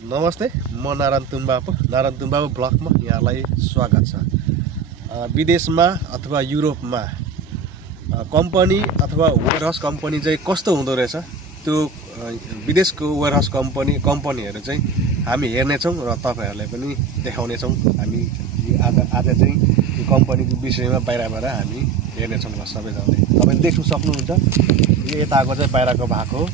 नमस्ते, म नारायण तुम्बाबु ब्लगमा यहाँलाई स्वागत छ। विदेशमा अथवा युरोपमा कम्पनी अथवा वेयरहाउस कम्पनी चाहिँ कस्तो हुँदो रहेछ त्यो विदेशको वेयरहाउस कम्पनीहरू चाहिँ हामी हेर्नेछौँ र तपाईहरुलाई पनि देखाउनेछौँ। हामी आज चाहिँ यो कम्पनीको विषयमा बाहिरबाट हामी हेर्नेछौँ ल सबैजनाले। तपाईले देख्न सक्नुहुन्छ यो यताको चाहिँ बाहिरको भाग हो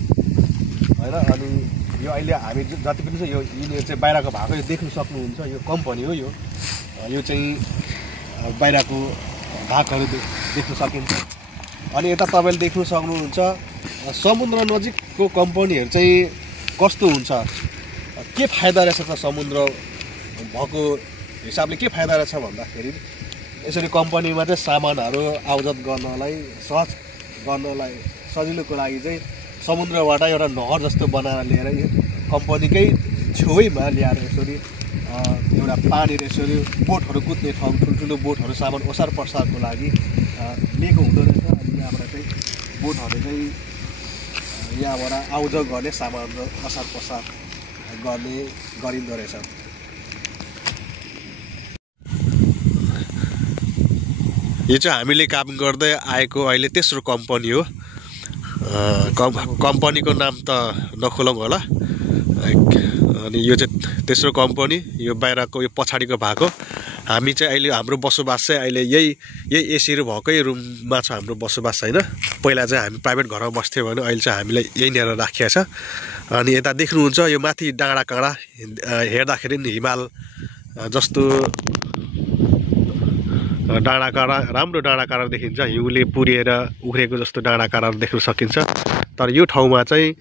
हैन। अनि यो अहिले हामी जति पनि छ यो यिनीहरु चाहिँ बाहिरको भएको यो देख्न सक्नुहुन्छ। यो कम्पनी हो। यो चाहिँ बाहिरको भागहरु देख्न सकिन्छ। अनि यता तपाईले देख्न सक्नुहुन्छ समुद्र नजिकको कम्पनीहरु चाहिँ कस्तो हुन्छ, के फाइदा रहेछ त समुद्र भएको हिसाबले के फाइदा रहेछ भन्दाखेरि यसरी कम्पनीमा चाहिँ सामानहरु आउजात गर्नलाई सहज गर्नलाई सजिलोको लागि चाहिँ समुद्रबाट एउटा नहर जस्तो बनाएर ल्याएर यो कम्पनीकै छेउमा ल्याएर यसरी एउटा पानी यसरी बोटहरु कुद्ने ठाउँ ठुलठुलो बोटहरु सामान ओसार प्रसारको लागि लिएको हुँदो रहेछ। अनि यहाँबाट चाहिँ बोटहरु चाहिँ यहाँबाट आउजाउ गर्ने सामान ओसार प्रसार गरिँदो रहेछ। यो चाहिँ हामीले काम गर्दै आएको अहिले तेस्रो कम्पनी हो। कम्पनीको नाम त नखोलौँ होला। अनि यो चाहिँ तेस्रो कम्पनी, यो बाहिरको यो पछाडिको भाग हो। हामी चाहिँ अहिले हाम्रो बसोबास चाहिँ अहिले यही एसीहरु भएकै रुममा छ हाम्रो बसोबास हैन। पहिला चाहिँ हामी प्राइभेट घरमा बस्थ्यौँ भने अहिले चाहिँ हामीलाई यही लिएर राखिएको छ। अनि यता देख्नुहुन्छ यो माथि डाँडा काँडा हेर्दाखेरि नि हिमाल जस्तो डाँडा काँडा राम्रो डाँडा काँडा देखिन्छ। हिउँले पुरिएर उख्रेको जस्तो डाँडा काँडा देख्न सकिन्छ। तर यो ठाउँमा चाहिँ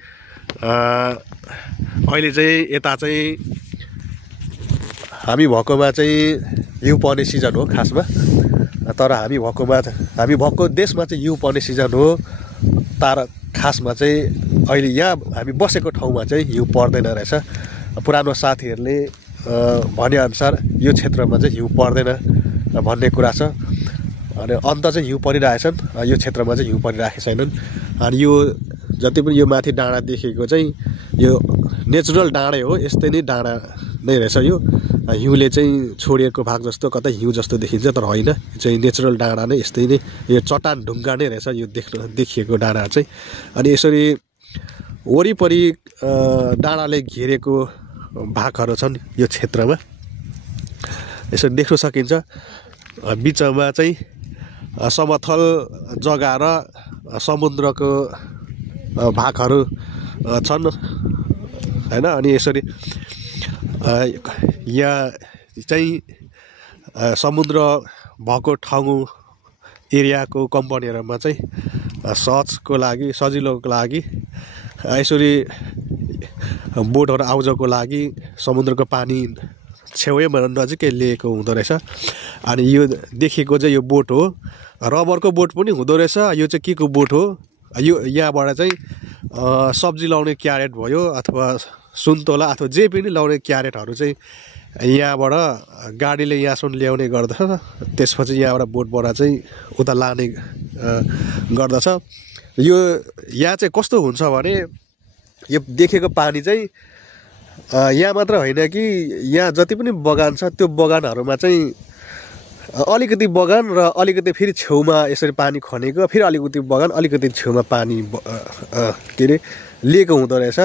अहिले चाहिँ यता चाहिँ हामी भएकोमा चाहिँ हिउँ पर्ने सिजन हो खासमा। तर हामी भएको देशमा चाहिँ हिउँ पर्ने सिजन हो। तर खासमा चाहिँ अहिले यहाँ हामी बसेको ठाउँमा चाहिँ हिउँ पर्दैन रहेछ। पुरानो साथीहरूले भनेअनुसार यो क्षेत्रमा चाहिँ हिउँ पर्दैन भन्ने कुरा छ। अनि अन्त चाहिँ हिउँ परिरहेछन्, यो क्षेत्रमा चाहिँ हिउँ परिरहेको छैनन्। अनि यो जति पनि यो माथि डाँडा देखेको चाहिँ यो नेचुरल डाँडै हो। यस्तै नै डाँडा नै रहेछ। यो हिउँले चाहिँ छोडिएको भाग जस्तो कतै हिउँ जस्तो देखिन्छ, तर होइन, यो चाहिँ नेचुरल डाँडा नै यस्तै नै यो चट्टान ढुङ्गा नै रहेछ यो देखिएको डाँडा चाहिँ। अनि यसरी वरिपरि डाँडाले घेरेको भागहरू छन् यो क्षेत्रमा, यसरी देख्न सकिन्छ। बिचमा चाहिँ समथल जग्गा र समुद्रको भागहरू छन् हैन। अनि यसरी यहाँ चाहिँ समुद्र भएको ठाउँ एरियाको कम्पनीहरुमा चाहिँ सहजको लागि सजिलोको लागि यसरी बोटहरु आउजाउको लागि समुद्रको पानी छेउैमा नजिकै लिएको हुँदो रहेछ। अनि यो देखेको चाहिँ यो बोट हो, रबरको बोट पनि हुँदो रहेछ। यो चाहिँ के को बोट हो, यो यहाँबाट चाहिँ सब्जी लाउने क्यारेट भयो अथवा सुन्तोला अथवा जे पनि लाउने क्यारेटहरू चाहिँ यहाँबाट गाडीले यहाँसम्म ल्याउने गर्दछ। त्यसपछि यहाँबाट बोटबाट चाहिँ उता लाने गर्दछ। यो यहाँ चाहिँ कस्तो हुन्छ भने यो देखेको पानी चाहिँ यहाँ मात्र होइन कि यहाँ जति पनि बगान छ त्यो बगानहरूमा चाहिँ अलिकति बगान र अलिकति फेरि छेउमा यसरी पानी खनेको, फेरि अलिकति बगान अलिकति छेउमा पानी के अरे लिएको हुँदो रहेछ।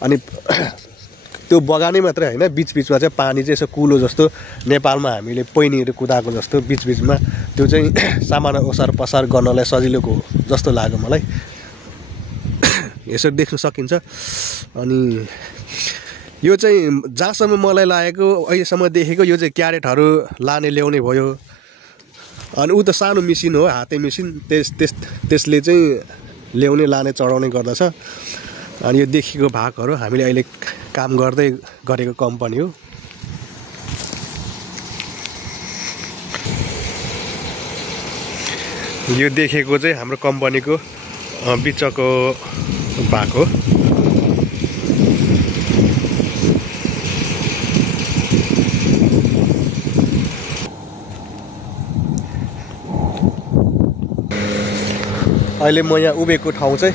अनि त्यो बगानै मात्रै होइन, बिचबिचमा चाहिँ पानी चाहिँ यसो कुलो जस्तो नेपालमा हामीले पैनीहरू कुदाएको जस्तो बिचबिचमा त्यो चाहिँ सामान ओसार पसार गर्नलाई सजिलोको जस्तो लाग्यो मलाई। यसरी देख्न सकिन्छ। अनि यो चाहिँ जहाँसम्म मलाई लागेको अहिलेसम्म देखेको यो चाहिँ क्यारेटहरू लाने ल्याउने भयो। अनि उ त सानो मेसिन हो, हाते मेसिन, त्यसले चाहिँ ल्याउने लाने चढाउने गर्दछ। अनि यो देखेको भागहरू हामीले अहिले काम गर्दै गरेको कम्पनी हो। यो देखेको चाहिँ हाम्रो कम्पनीको बिचको भाग हो। अहिले म यहाँ उभिएको ठाउँ चाहिँ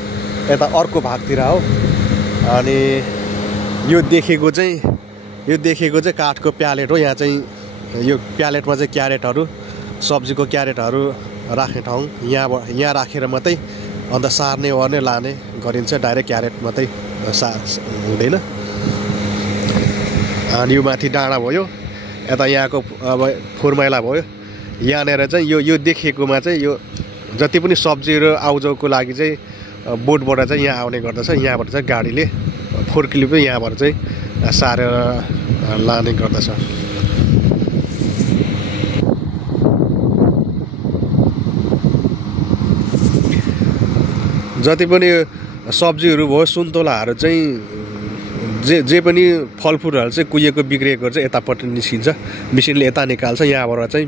यता अर्को भागतिर हो। अनि यो देखेको चाहिँ यो देखेको चाहिँ काठको प्यालेट हो। यहाँ चाहिँ यो प्यालेटमा चाहिँ क्यारेटहरू सब्जीको क्यारेटहरू राख्ने ठाउँ यहाँ राखेर मात्रै अन्त सार्ने ओर्ने लाने गरिन्छ। डाइरेक्ट क्यारेट मात्रै हुँदैन। अनि यो माथि डाँडा भयो, यता यहाँको अब फोहोर मैला भयो। यहाँनिर चाहिँ यो देखिएकोमा चाहिँ यो जति पनि सब्जीहरू आउजाउको लागि चाहिँ बोटबाट चाहिँ यहाँ आउने गर्दछ। यहाँबाट चाहिँ गाडीले फोर्कलिफ्ट पनि यहाँबाट चाहिँ सारेर लाने गर्दछ। जति पनि सब्जीहरू भयो, सुन्तलाहरू चाहिँ जे पनि फलफुलहरू चाहिँ कुहिएको बिग्रिएको चाहिँ यतापट्टि निस्किन्छ। मिसिनले यता निकाल्छ। यहाँबाट चाहिँ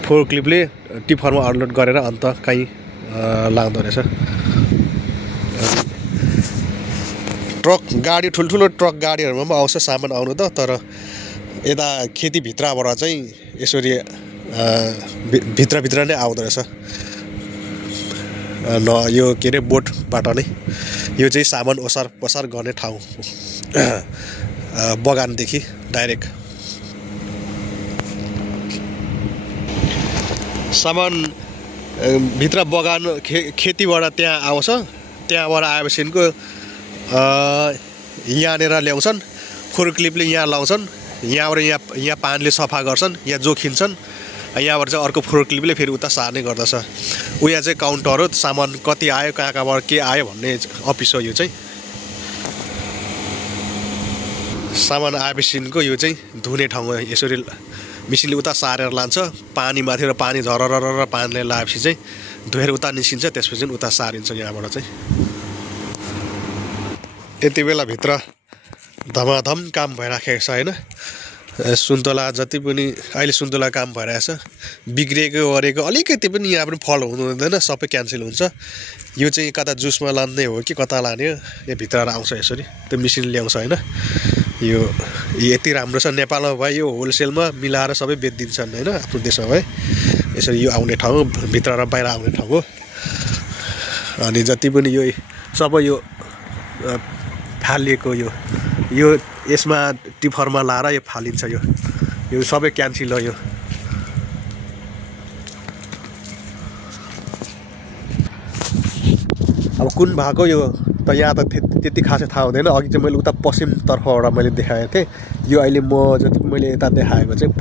फोर्कलिफ्टले टिफरमा अनलोड गरेर अन्त कहीँ लाग्दो रहेछ। ट्रक गाडी ठुल्ठुलो ट्रक गाडीहरूमा पनि आउँछ सामान आउनु त, तर यता खेतीभित्रबाट चाहिँ यसरी भित्रभित्र नै आउँदो रहेछ। यो के अरे बोटबाट नै। यो चाहिँ सामान ओसार पसार गर्ने ठाउँ बगानदेखि डाइरेक्ट सामान भित्र बगान खेतीबाट त्यहाँ आउँछ। त्यहाँबाट आएपछिको यहाँनिर ल्याउँछन्, फोर्कलिफ्टले यहाँ लाउँछन्। यहाँबाट यहाँ पानीले सफा गर्छन्, यहाँ जोखिन्छन्। यहाँबाट चाहिँ अर्को फोर्कलिफ्टले फेरि उता सार्ने गर्दछ। उहाँ चाहिँ काउन्टर हो, सामान कति आयो, कहाँ कहाँबाट के आयो भन्ने अफिस हो। यो चाहिँ सामान आएपछिको यो चाहिँ धुने ठाउँ हो। यसरी मिसिनले उता सारेर लान्छ। पानी माथि र पानी झरर पानीले लाएपछि चाहिँ धोएर उता निस्किन्छ। त्यसपछि उता सारिन्छ यहाँबाट चाहिँ। यति बेला भित्र धमाधम काम भइराखेको छ होइन। सुन्तला जति पनि अहिले सुन्तला काम भइरहेछ। बिग्रेको ओरेको अलिकति पनि यहाँ पनि फल हुँदैन, सबै क्यान्सल हुन्छ। यो चाहिँ कता जुसमा लाने हो कि कता लाने हो, यहाँ भित्र आउँछ यसरी। त्यो मिसिन ल्याउँछ होइन। यो यति राम्रो छ। नेपालमा भए यो होलसेलमा मिलाएर सबै बेचिदिन्छन् होइन। आफ्नो देशमा भए यसरी यो आउने ठाउँ, भित्र र बाहिर आउने ठाउँ हो। अनि जति पनि यो सबै यो फालिएको यो यसमा टिफरमा लाएर यो फालिन्छ। यो सबै क्यान्सिल हो। यो अब कुन भएको यो त यहाँ त त्यति खासै थाहा हुँदैन। अघि चाहिँ मैले उता पश्चिमतर्फबाट मैले देखाएको थिएँ। यो अहिले म जति मैले यता देखाएको चाहिँ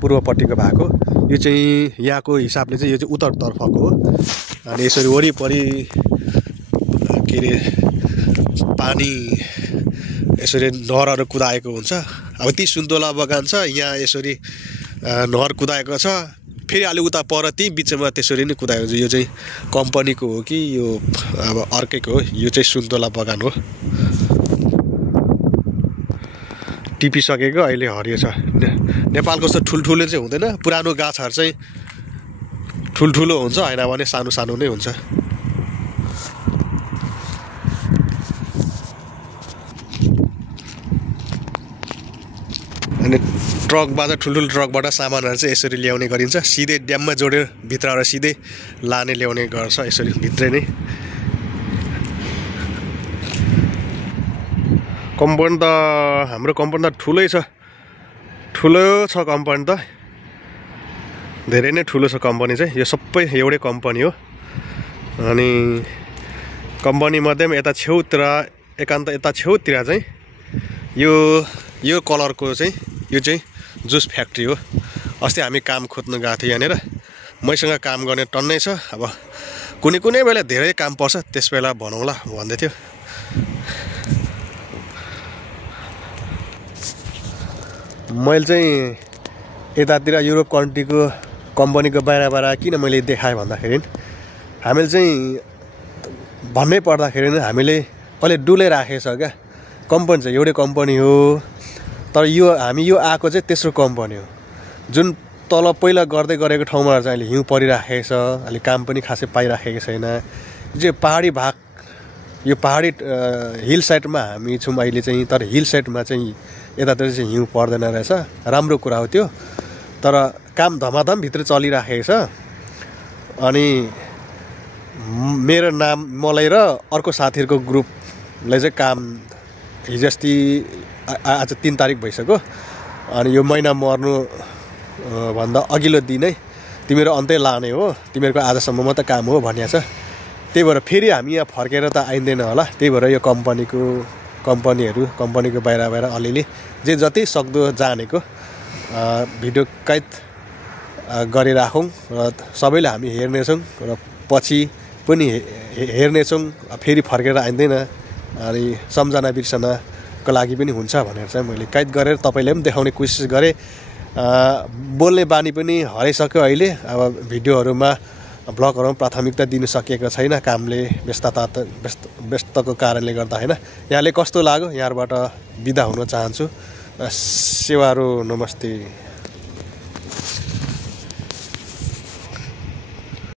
पूर्वपट्टिको भएको। यो चाहिँ यहाँको हिसाबले चाहिँ यो चाहिँ उत्तरतर्फको हो। अनि यसरी वरिपरि के अरे पानी यसरी नहरहरू कुदाएको हुन्छ। अब ती सुन्तला बगान छ, यहाँ यसरी नहर कुदाएको छ। फेरि अलि उता पर त्यही बिचमा त्यसरी नै कुदाएको हुन्छ। यो चाहिँ कम्पनीको हो कि यो अब अर्कैको हो। यो चाहिँ सुन्तला बगान हो। टिपिसकेको अहिले हरियो छ। नेपालको जस्तो ठुल्ठुलो चाहिँ हुँदैन। पुरानो गाछहरू चाहिँ ठुल्ठुलो हुन्छ, होइन भने सानो सानो नै हुन्छ। अनि ट्रकबाट ठुल्ठुलो ट्रकबाट सामानहरू चाहिँ यसरी ल्याउने गरिन्छ। सिधै ड्याममा जोडेर भित्रबाट सिधै लाने ल्याउने गर्छ यसरी भित्रै नै। कम्पाउन्ड त हाम्रो कम्पाउन्ड त ठुलै छ। ठुलो छ कम्पाउन्ड त, धेरै नै ठुलो छ कम्पनी चाहिँ। यो सबै एउटै कम्पनी हो। अनि कम्पनीमध्ये पनि यता छेउतिर एकान्त यता छेउतिर चाहिँ यो कलरको चाहिँ यो चाहिँ जुस फ्याक्ट्री हो। अस्ति हामी काम खोज्न गएको थियौँ यहाँनिर। मैसँग काम गर्ने टन्नै छ। अब कुनै बेला धेरै काम पर्छ, त्यस बेला भनौँला भन्दै थियो। मैले चाहिँ यतातिर युरोप कन्ट्रीको कम्पनीको बाहिर किन मैले देखाएँ भन्दाखेरि हामीले चाहिँ भन्नै पर्दाखेरि हामीले अहिले डुलै राखेको छ क्या। कम्पनी चाहिँ एउटै कम्पनी हो, तर हामी यो आएको चाहिँ तेस्रो कम्पनी हो। जुन तल पहिला गर्दै गरेको ठाउँमा चाहिँ अहिले हिउँ परिराखेको छ। अहिले काम पनि खासै पाइराखेको छैन। जो पहाडी भाग, यो पहाडी हिल साइडमा हामी छौँ अहिले चाहिँ। तर हिल साइडमा चाहिँ यतातिर चाहिँ हिउँ पर्दैन रहेछ। राम्रो कुरा हो त्यो। तर काम धमाधम भित्र चलिराखेको छ। अनि मेरो नाम, मलाई र अर्को साथीहरूको ग्रुपलाई चाहिँ काम हिजोअस्ति आज 3 तारिक भइसक्यो अनि यो महिना मर्नु भन्दा अघिल्लो दिनै तिमीहरू अन्तै लाने हो, तिमीहरूको आजसम्म मात्रै काम हो भनिया छ। त्यही भएर फेरि हामी यहाँ फर्केर त आइँदैन होला। त्यही भएर यो कम्पनीको बाहिर अलिअलि जे जति सक्दो जानेको भिडियो कैद गरिराखौँ र सबैले हामी हेर्नेछौँ र पछि पनि हेर्नेछौँ। फेरि फर्केर आइँदैन अनि सम्झना बिर्सनाको लागि पनि हुन्छ भनेर चाहिँ मैले कैद गरेर तपाईँले पनि देखाउने कोसिस गरेँ। बोल्ने बानी पनि हराइसक्यो अहिले। अब भिडियोहरूमा ब्लगहरूमा प्राथमिकता दिनु सकिएको छैन कामले व्यस्तको कारणले गर्दा होइन। यहाँले कस्तो लाग्यो? यहाँबाट बिदा हुन चाहन्छु। सेवारो नमस्ते।